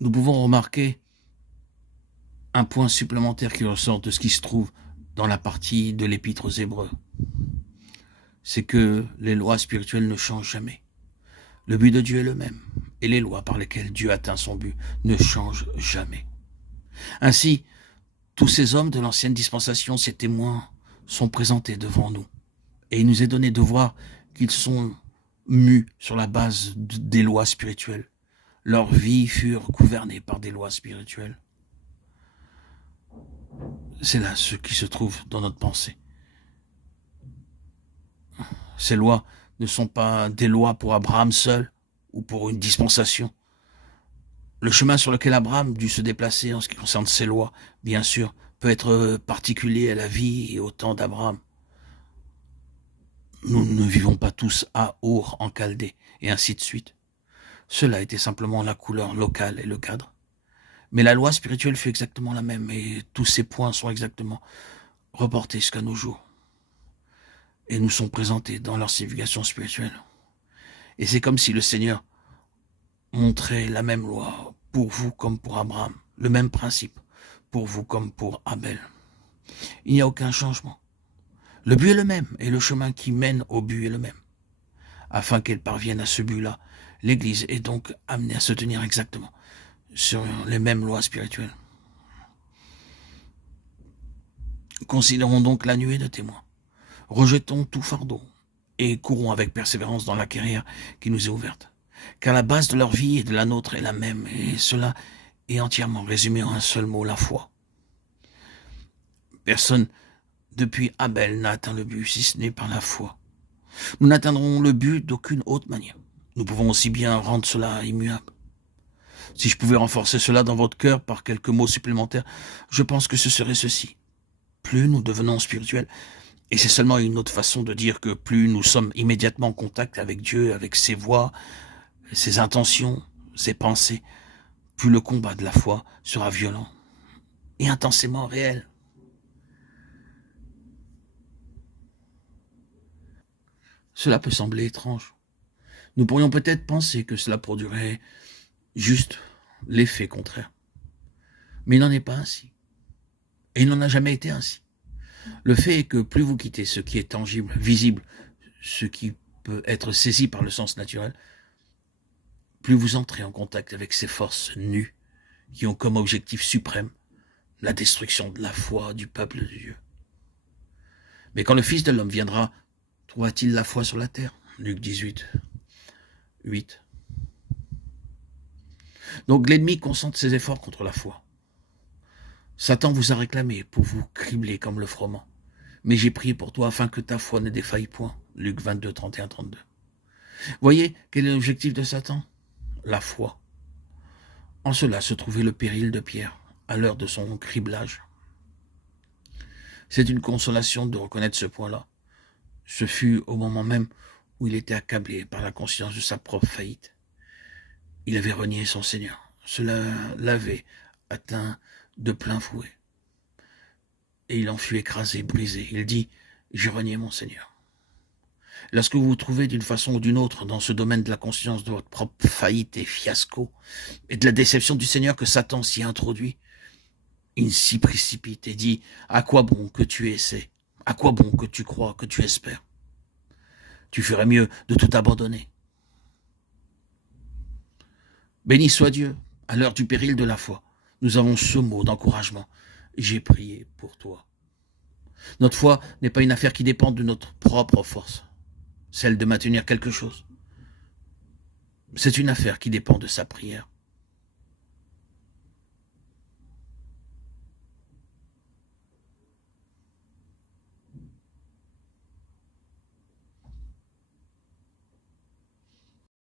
nous pouvons remarquer un point supplémentaire qui ressort de ce qui se trouve dans la partie de l'Épître aux Hébreux. C'est que les lois spirituelles ne changent jamais. Le but de Dieu est le même, et les lois par lesquelles Dieu atteint son but ne changent jamais. Ainsi, tous ces hommes de l'ancienne dispensation, ces témoins, sont présentés devant nous. Et il nous est donné de voir qu'ils sont mus sur la base des lois spirituelles. Leurs vies furent gouvernées par des lois spirituelles. C'est là ce qui se trouve dans notre pensée. Ces lois ne sont pas des lois pour Abraham seul ou pour une dispensation. Le chemin sur lequel Abraham dut se déplacer en ce qui concerne ces lois, bien sûr, peut être particulier à la vie et au temps d'Abraham. Nous ne vivons pas tous à Our en Chaldée, et ainsi de suite. Cela était simplement la couleur locale et le cadre. Mais la loi spirituelle fut exactement la même, et tous ces points sont exactement reportés jusqu'à nos jours. Et nous sont présentés dans leur signification spirituelle. Et c'est comme si le Seigneur montrait la même loi pour vous comme pour Abraham, le même principe pour vous comme pour Abel. Il n'y a aucun changement. Le but est le même, et le chemin qui mène au but est le même. Afin qu'elle parvienne à ce but-là, l'Église est donc amenée à se tenir exactement sur les mêmes lois spirituelles. Considérons donc la nuée de témoins. Rejetons tout fardeau et courons avec persévérance dans la carrière qui nous est ouverte. Car la base de leur vie et de la nôtre est la même, et cela est entièrement résumé en un seul mot, la foi. Personne depuis Abel n'a atteint le but, si ce n'est par la foi. Nous n'atteindrons le but d'aucune autre manière. Nous pouvons aussi bien rendre cela immuable. Si je pouvais renforcer cela dans votre cœur par quelques mots supplémentaires, je pense que ce serait ceci. Plus nous devenons spirituels, et c'est seulement une autre façon de dire que plus nous sommes immédiatement en contact avec Dieu, avec ses voies, ses intentions, ses pensées, plus le combat de la foi sera violent et intensément réel. Cela peut sembler étrange. Nous pourrions peut-être penser que cela produirait juste l'effet contraire. Mais il n'en est pas ainsi. Et il n'en a jamais été ainsi. Le fait est que plus vous quittez ce qui est tangible, visible, ce qui peut être saisi par le sens naturel, plus vous entrez en contact avec ces forces nues qui ont comme objectif suprême la destruction de la foi du peuple de Dieu. Mais quand le Fils de l'homme viendra, trouvera-t-il la foi sur la terre? Luc 18, 8. Donc l'ennemi concentre ses efforts contre la foi. Satan vous a réclamé pour vous cribler comme le froment. Mais j'ai prié pour toi afin que ta foi ne défaille point. Luc 22, 31, 32. Voyez quel est l'objectif de Satan? La foi. En cela se trouvait le péril de Pierre, à l'heure de son criblage. C'est une consolation de reconnaître ce point-là. Ce fut au moment même où il était accablé par la conscience de sa propre faillite. Il avait renié son Seigneur. Cela l'avait atteint de plein fouet. Et il en fut écrasé, brisé. Il dit, j'ai renié mon Seigneur. Lorsque vous vous trouvez d'une façon ou d'une autre dans ce domaine de la conscience de votre propre faillite et fiasco, et de la déception du Seigneur que Satan s'y introduit, il s'y précipite et dit, à quoi bon que tu essaies? À quoi bon que tu crois, que tu espères? Tu ferais mieux de tout abandonner. Béni soit Dieu, à l'heure du péril de la foi. Nous avons ce mot d'encouragement. J'ai prié pour toi. Notre foi n'est pas une affaire qui dépend de notre propre force, celle de maintenir quelque chose. C'est une affaire qui dépend de sa prière.